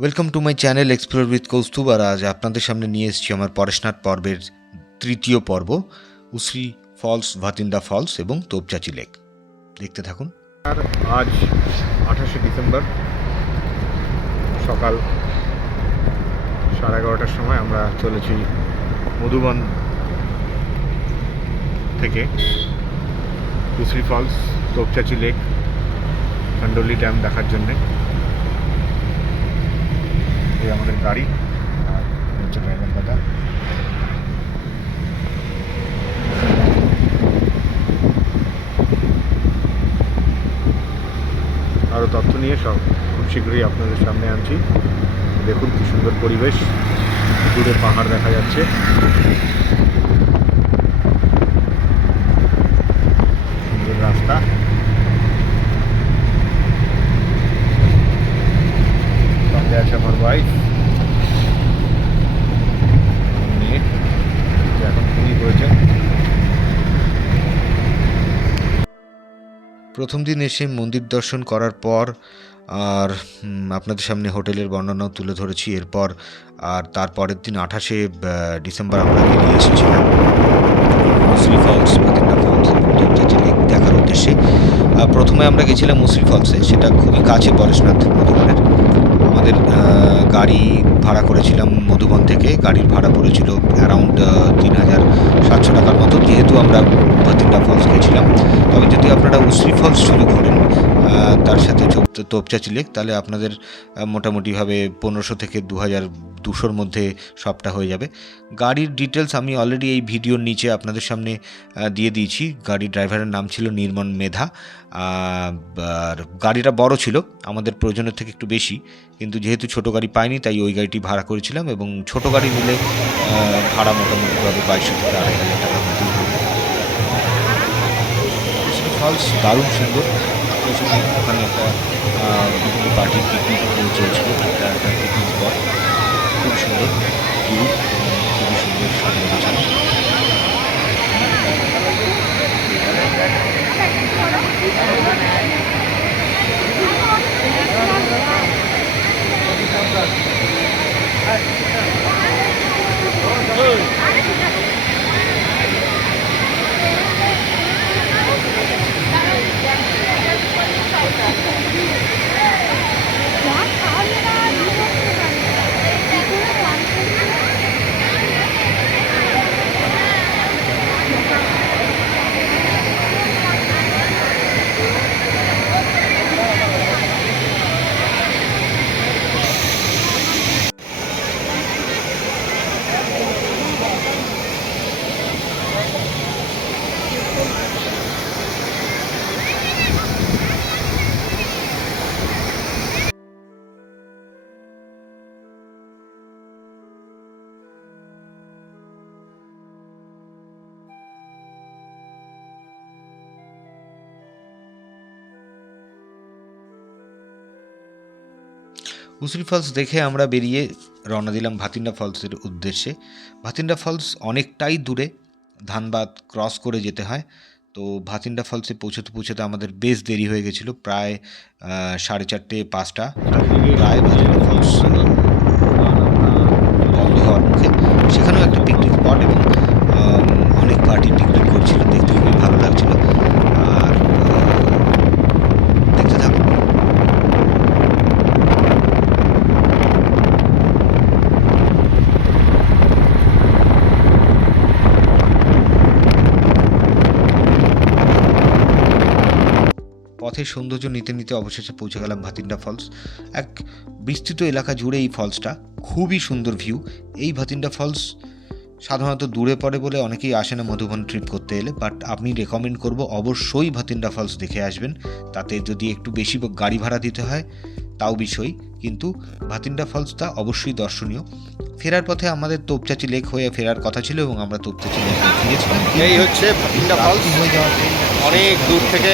Welcome to my channel explore with Kaustubh. আর আজ আপনাদের সামনে নিয়ে এসেছি আমার পরেশনাথ পর্বের তৃতীয় পর্ব, উসরি ফলস, ভাতিন্দা ফলস এবং তোপচাঁচি লেক। দেখতে থাকুন। আর আজ 28শে ডিসেম্বর সকাল 11:30টার সময় আমরা চলেছি মধুবন থেকে উসরি ফলস, তোপচাঁচি লেক, খান্ডোলি ড্যাম দেখার জন্যে। এই আমাদের গাড়ি আর হচ্ছে ড্রাইভার দাদা। আরও তথ্য নিয়ে সব খুব শীঘ্রই আপনাদের সামনে আনছি। দেখুন কি সুন্দর পরিবেশ, দূরে পাহাড় দেখা যাচ্ছে। সুন্দর রাস্তা, সঙ্গে আছে আমার ওয়াইফ নিয়ে, এখন খুবই হয়েছে। প্রথম দিন এসে মন্দির দর্শন করার পর আর আপনাদের সামনে হোটেলের বর্ণনাও তুলে ধরেছি। এরপর আর তারপরের দিন 28শে ডিসেম্বর আমরা বেরিয়ে এসেছিলাম উসরি ফলস, ভাতিন্দা ফলস এবং তোপচাঁচি লেক দেখার উদ্দেশ্যে। প্রথমে আমরা গেছিলাম উসরি ফলসে, সেটা খুবই কাছে পরেশনাথ মধুবনের। আমাদের গাড়ি ভাড়া করেছিলাম মধুবন থেকে, গাড়ির ভাড়া পড়েছিল অ্যারাউন্ড 3,700 টাকার মতো, যেহেতু আমরা ভাতিন্দা ফলস গেছিলাম। তবে যদি আপনারা উসরি ফলস শুরু করেন তার সাথে তোপচাঁচি লেক, তাহলে আপনাদের মোটামুটিভাবে 1500 থেকে 2200-র মধ্যে সবটা হয়ে যাবে। গাড়ির ডিটেলস আমি অলরেডি এই ভিডিওর নিচে আপনাদের সামনে দিয়ে দিয়েছি। গাড়ির ড্রাইভারের নাম ছিল নির্মল মেধা। আর গাড়িটা বড় ছিল, আমাদের প্রয়োজনের থেকে একটু বেশি, কিন্তু যেহেতু ছোটো গাড়ি পাইনি তাই ওই গাড়িটি ভাড়া করেছিলাম। এবং ছোটো গাড়ি নিলে ভাড়া মোটামুটিভাবে 2200 থেকে 2500 টাকার মধ্যেই হবে। ফলস দারুণ সুন্দর। ওখানে একটা বিভিন্ন পার্টির পিকনিক চলছিল, একটা পিকনিক স্পট, খুব সুন্দর ভিউ, খুবই সুন্দর সাজানো গোছানো। উসরি ফলস দেখে আমরা বেরিয়ে রওনা দিলাম ভাতিন্দা ফলসের উদ্দেশ্যে। ভাতিন্দা ফলস অনেকটাই দূরে, ধানবাদ ক্রস করে যেতে হয়। তো ভাতিন্দা ফলসে পৌঁছতে আমাদের বেশ দেরি হয়ে গেছিলো, প্রায় 4:30-5টা প্রায় ভাতিন্দা ফলস বন্ধ হওয়ার মুখে। সেখানেও একটা পিকনিক স্পট এবং অনেক পার্টি পিকনিক করছিল, দেখতে খুবই ভালো লাগছিল। আর দেখতে থাকুন। পথের সৌন্দর্য নিতে নিতে অবশেষে পৌঁছে গেলাম ভাতিন্দা ফলস। এক বিস্তৃত এলাকা জুড়ে এই ফলসটা, খুবই সুন্দর ভিউ। এই ভাতিন্দা ফলস সাধারণত দূরে পড়ে বলে অনেকেই আসে না মধুবন ট্রিপ করতে এলে, বাট আমি রেকমেন্ড করব অবশ্যই ভাতিন্দা ফলস দেখে আসবেন। তাতে যদি একটু বেশি গাড়ি ভাড়া দিতে হয় তাও বিষয়, কিন্তু ভাতিন্দা ফলসটা অবশ্যই দর্শনীয়। ফেরার পথে আমাদের তোপচাঁচি লেক হয়ে ফেরার কথা ছিল এবং আমরা তোপচাঁচি লেকে ফিরেছিলাম। এই হচ্ছে ভাতিন্দা ফলস। হয়ে যাওয়াতে অনেক দূর থেকে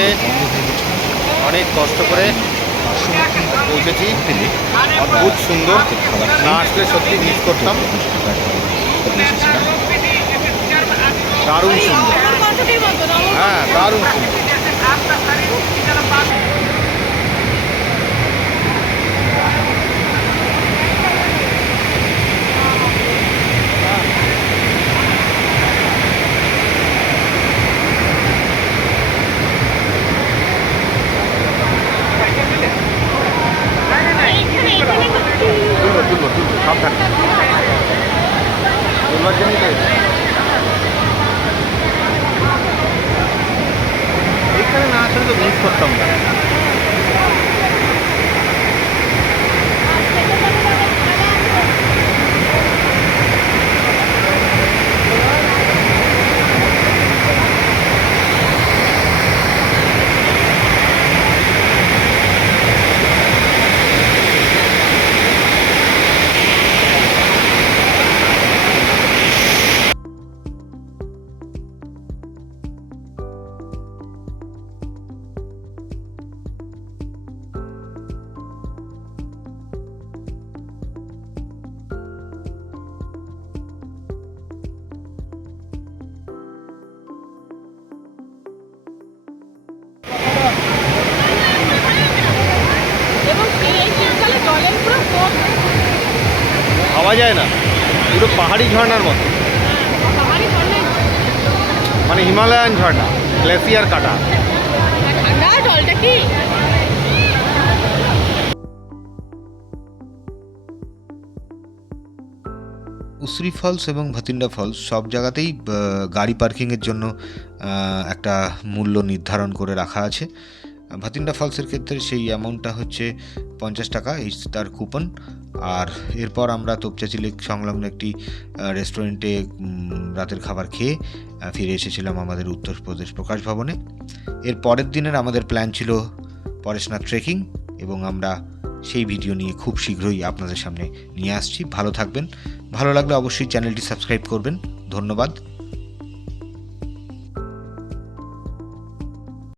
অনেক কষ্ট করে পৌঁছেছি। অদ্ভুত সুন্দর, না আসলে সত্যি মিস করতাম। দারুণ সুন্দর, হ্যাঁ দারুণ সুন্দর। ভাবা যায় না, পুরো পাহাড়ি ঝর্ণার মতো, পাহাড়ি ঝর্ণায় মানে হিমালয়ান ঝর্ণা, গ্লেসিয়ার কাটা। ঠান্ডা জলটা কি? উসরি ফলস এবং ভাতিন্ডা ফলস সব জায়গাতেই গাড়ি পার্কিংয়ের জন্য একটা মূল্য নির্ধারণ করে রাখা আছে। ভাতিন্ডা ফলসের ক্ষেত্রে সেই অ্যামাউন্টটা হচ্ছে 50 টাকা, এই তার কুপন। আর এরপর আমরা তোপচাঁচি লেক সংলগ্ন একটি রেস্টুরেন্টে রাতের খাবার খেয়ে ফিরে এসেছিলাম আমাদের উত্তরপ্রদেশ প্রকাশ ভবনে। এর পরের দিনের আমাদের প্ল্যান ছিল পরেশনাথ ট্রেকিং, এবং আমরা সেই ভিডিও নিয়ে খুব শীঘ্রই আপনাদের সামনে নিয়ে আসছি। ভালো থাকবেন, ভালো লাগলে অবশ্যই চ্যানেলটি সাবস্ক্রাইব করবেন। ধন্যবাদ।